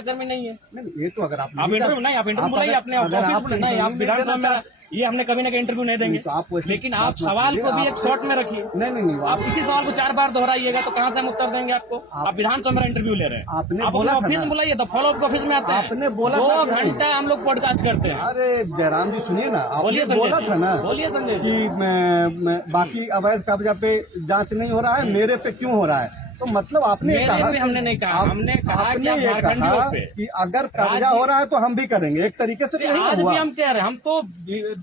कर्मी नहीं है। नहीं, ये तो अगर आप इंटरव्यू नहीं, आप इंटरव्यू बुलाइए अपने ऑफिस में, नहीं आप विधानसभा में, ये हमने कभी ना कभी इंटरव्यू नहीं देंगे। तो लेकिन आप सवाल को भी एक शॉर्ट में रखिए। नहीं, आप इसी सवाल को 4 बार दोहराइएगा तो कहाँ से हम उत्तर देंगे आपको? आप विधानसभा में इंटरव्यू ले रहे हैं, आप ऑफिस में बुलाइए, तो फॉलो अप ऑफिस में आते हैं। आपने बोला 2 घंटा हम लोग पॉडकास्ट करते हैं। अरे जयराम जी सुनिए ना, बोलिए आपने बोला था ना, बोलिए संजय कि बाकी अवैध कब्जा पे जांच नहीं हो रहा है, मेरे पे क्यों हो रहा है? तो मतलब आपने कहा, हमने नहीं कहा, हमने कहा कि अगर कब्जा हो रहा है तो हम भी करेंगे, एक तरीके से। आज भी हम कह रहे हैं, हम तो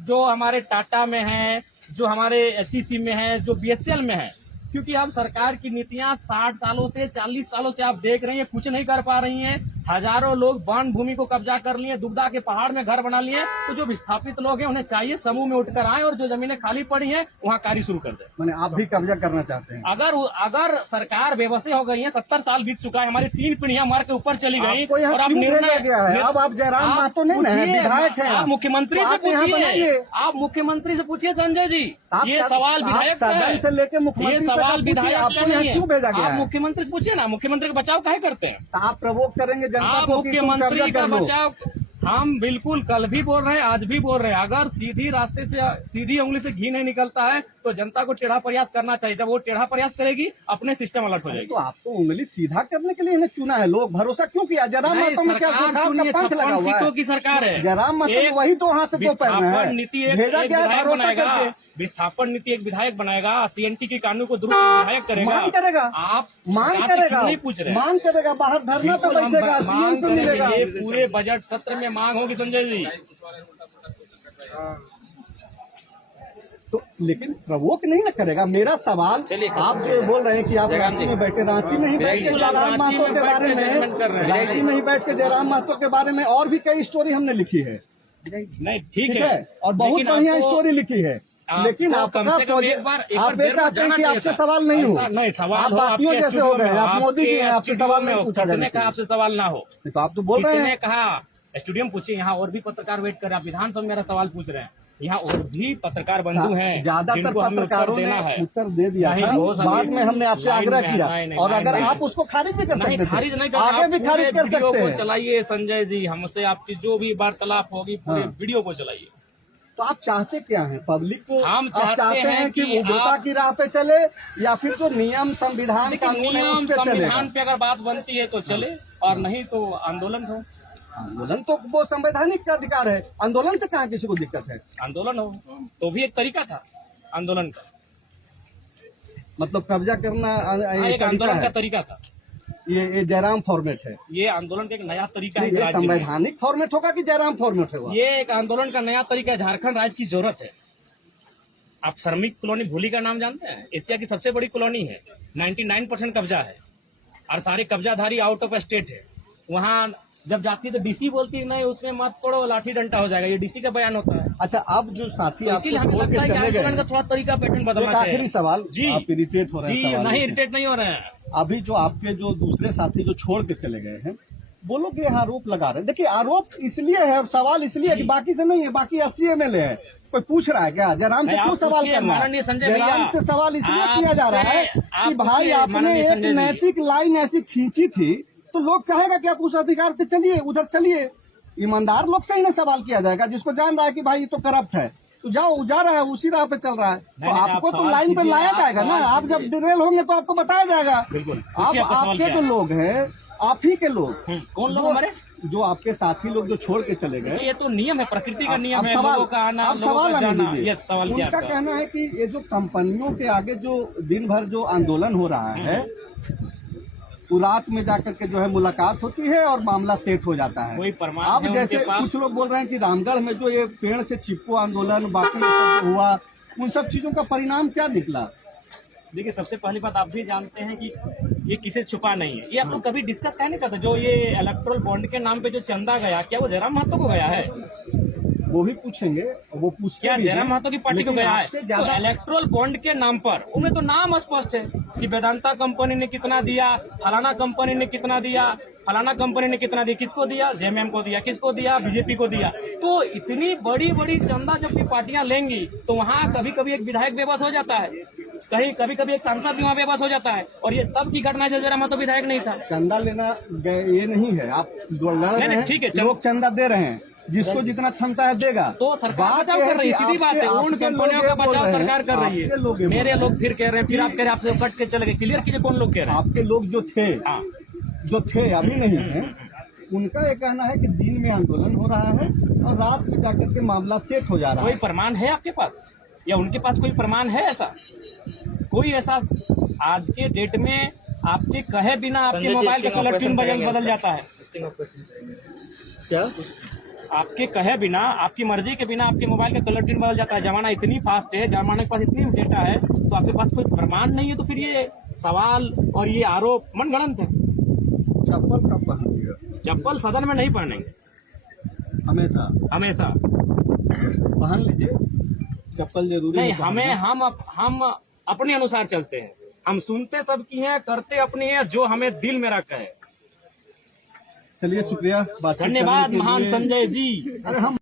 जो हमारे टाटा में है, जो हमारे एचईसी में है, जो बीएसएल में है, क्योंकि अब सरकार की नीतियां 60 सालों से 40 सालों से आप देख रही हैं, कुछ नहीं कर पा रही हैं। हजारों लोग वन भूमि को कब्जा कर लिए, दुबदा के पहाड़ में घर बना लिए। तो जो विस्थापित लोग हैं उन्हें चाहिए समूह में उठकर आए और जो जमीनें खाली पड़ी हैं वहाँ कार्य शुरू कर दे। मैंने आप भी कब्जा करना चाहते हैं? अगर सरकार बेबसी हो गई है, 70 साल बीत चुका है, हमारी 3 पीढ़ियां मर के ऊपर चली गई और अब निर्णय गया है। अब आप जयराम महतो नहीं है, विधायक है, आप मुख्यमंत्री से पूछिए, आप मुख्यमंत्री से पूछिए संजय जी, ये सवाल विधायक सदन से लेके मुख्यमंत्री, ये सवाल विधायक आपको यहाँ क्यों भेजा गया है? मुख्यमंत्री से पूछिए ना, मुख्यमंत्री का बचाव काहे करते हैं? आप प्रवोक करेंगे जनता को, मुख्यमंत्री का बचाव हम बिल्कुल कल भी बोल रहे हैं, आज भी बोल रहे हैं। अगर सीधी रास्ते से, सीधी उंगली से घी नहीं निकलता है तो जनता को टेढ़ा प्रयास करना चाहिए। जब वो टेढ़ा प्रयास करेगी अपने सिस्टम अलर्ट हो जाएगी। तो आपको उंगली सीधा करने के लिए इन्हें चुना है, लोग भरोसा क्यों किया? जयराम महतो में क्या पंख लगा हुआ है? की सरकार है, जयराम महतो वही 2 हाथ 2 पैर में है। नीति भेजा गया भरोसा करके, विस्थापन नीति एक विधायक बनाएगा, सीएनटी के कानून को दुरुस्त विधायक करेगा। मांग करेगा, आप मांग करेगा, नहीं पूछ रहे, मांग करेगा, बाहर धरना तो बैठेगा, सीएम से मिलेगा। ये पूरे बजट सत्र में मांग होगी संजय जी। तो लेकिन प्रवोक नहीं ना करेगा। मेरा सवाल, आप जो बोल रहे हैं कि आप रांची में बैठे, रांची में ही बैठ के जयराम महतो के बारे में, रांची में ही बैठ के जयराम महतो के बारे में और भी कई स्टोरी हमने लिखी है। नहीं ठीक है, और बहुत बढ़िया स्टोरी लिखी है, लेकिन आप ये चाहते हैं कि आपसे सवाल नहीं हो। नहीं सवाल आप बातियों जैसे हो गए, आप मोदी जी हैं, आपसे सवाल नहीं पूछा जाए। कहा आपसे सवाल ना हो तो आप तो बोल रहे हैं। कहा स्टूडियो में पूछिए, यहाँ और भी पत्रकार वेट कर रहे हैं, आप विधानसभा में मेरा सवाल पूछ रहे हैं, यहाँ और भी पत्रकार बंधु हैं, ज्यादातर पत्रकारों ने उत्तर दे दिया है। बाद में हमने आपसे आग्रह किया, और अगर आप उसको खारिज भी कर सकते हैं, खारिज नहीं, आगे भी खारिज कर सकते हैं। चलाइए संजय जी, हमसे आपकी जो भी वार्तालाप होगी पूरे वीडियो को चलाइए। तो आप चाहते क्या हैं? पब्लिक को हम चाहते हैं कि उग्रता की राह पे चले, या फिर जो नियम संविधान कानून है उस पे चले? संविधान पे अगर बात बनती है तो चले, और नहीं तो आंदोलन हो। आंदोलन तो वो संवैधानिक का अधिकार है, आंदोलन से कहाँ किसी को दिक्कत है? आंदोलन हो तो भी एक तरीका था आंदोलन का, मतलब कब्जा करना एक आंदोलन का तरीका था। ये जयराम फॉर्मेट है, ये आंदोलन का एक नया तरीका है। ये संवैधानिक फॉर्मेट होगा कि जयराम फॉर्मेट होगा? ये एक आंदोलन का नया तरीका, झारखंड राज्य की जरूरत है। आप श्रमिक कॉलोनी भूली का नाम जानते हैं? एशिया की सबसे बड़ी कॉलोनी है, 99% कब्जा है, और सारे कब्जाधारी आउट ऑफ स्टेट है। वहाँ जब जाती है तो डीसी बोलती है नहीं उसमें मत पड़ो, लाठी डंडा हो जाएगा, ये डीसी का बयान होता है। अच्छा, अब जो साथी आपको छोड़ के चले गए, का थोड़ा तरीका पैटर्न बदलना चाहिए। आखिरी सवाल जी, आप इरिटेट हो रहे हैं? नहीं इरिटेट नहीं हो रहे हैं। अभी जो आपके जो दूसरे साथी जो छोड़ के चले गए हैं, वो लोग ये आरोप लगा रहे हैं। देखिए, आरोप इसलिए है और सवाल इसलिए है कि बाकी से नहीं है, बाकी 80 MLA है। कोई पूछ रहा है क्या जयराम से? क्यों सवाल करना है? जयराम से सवाल इसलिए किया जा रहा है कि भाई आपने एक नैतिक लाइन ऐसी खींची थी, तो लोग चाहेगा कि आप उस अधिकार से चलिए, उधर चलिए। ईमानदार लोग से ही नहीं सवाल किया जाएगा, जिसको जान रहा है कि भाई ये तो करप्ट है, तो जाओ, जा रहा है उसी राह पे चल रहा है, तो आपको तो लाइन पे लाया जाएगा ना। आप जब डिरेल होंगे तो आपको बताया जाएगा। आप आपके जो लोग हैं, आप ही के लोग, कौन लोग हमारे, जो आपके साथी लोग जो छोड़ के चले गए, ये तो नियम है, प्रकृति का नियम है। आप सवाल आने दीजिए। उनका कहना है कि ये जो कंपनियों के आगे जो दिन भर जो आंदोलन हो रहा है, वो रात में जाकर के जो है मुलाकात होती है और मामला सेट हो जाता है। अब जैसे कुछ लोग बोल रहे हैं कि रामगढ़ में जो ये पेड़ से चिपको आंदोलन बाकी सब हुआ, उन सब चीजों का परिणाम क्या निकला? देखिए, सबसे पहली बात आप भी जानते हैं कि ये किसे छुपा नहीं है। ये आप लोग कभी डिस्कस क्या नहीं करते? जो ये इलेक्ट्रल बॉन्ड के नाम पे जो चंदा गया, क्या वो जयराम महतो को गया है? वो भी पूछेंगे, वो पूछते क्या जयराम महतो की पार्टी को गया है? तो इलेक्ट्रल बॉन्ड के नाम पर उनमें तो नाम स्पष्ट है कि वेदांता कंपनी ने कितना दिया, फलाना कंपनी ने कितना दिया, फलाना कंपनी ने कितना दिया, किसको दिया? जेएमएम को दिया, किसको दिया? बीजेपी को दिया। तो इतनी बड़ी बड़ी चंदा जब भी पार्टियां लेंगी तो वहाँ कभी कभी एक विधायक बेबस हो जाता है। कहीं कभी कभी एक सांसद भी वहाँ बेबस हो जाता है, और ये तब की घटना है जब मेरा मत विधायक नहीं था। चंदा लेना ये नहीं है, आप लड़ रहे नहीं, हैं, ठीक है, लोग चंदा दे रहे हैं, जिसको जितना क्षमता है देगा। तो सरकार बात बचाव ये कर रही है, कि सीधी बात है, आपके- उन आपके कंपनियों लोग का ये बोल बचाव रहे हैं, सरकार कर रही आपके लोग ये है। बोल मेरे रहे लोग फिर कह रहे हैं, फिर आप कह रहे हैं आपसे कट के चले गए। क्लियर कीजिए कौन लोग कह रहे हैं। आपके लोग जो थे हाँ, अभी नहीं है, उनका ये कहना है कि दिन में आंदोलन हो रहा है और रात में जाकर के मामला सेट हो जा रहा कोई है। प्रमाण है आपके पास, या उनके पास कोई प्रमाण है ऐसा? कोई ऐसा आज के डेट में आपके कहे बिना आपके मोबाइल का कलर ट्यून बदल जाता है? क्या आपके कहे बिना, आपकी मर्जी के बिना आपके मोबाइल का कलर ट्यून बदल जाता है? जमाना इतनी फास्ट है, जमाने के पास इतनी डेटा है, तो आपके पास कोई प्रमाण नहीं है, तो फिर ये सवाल और ये आरोप मनगढ़ंत है। चप्पल कब पहनिएगा? चप्पल सदन में नहीं पहनेंगे, हमेशा हमेशा पहन लीजिए, चप्पल जरूरी नहीं। है हमें पहनना। हम अपने अनुसार चलते हैं, हम सुनते सबकी हैं, करते अपनी हैं, जो हमें दिल में रखा है। चलिए शुक्रिया बातचीत करने धन्यवाद के महान लिए। संजय जी। अरे हम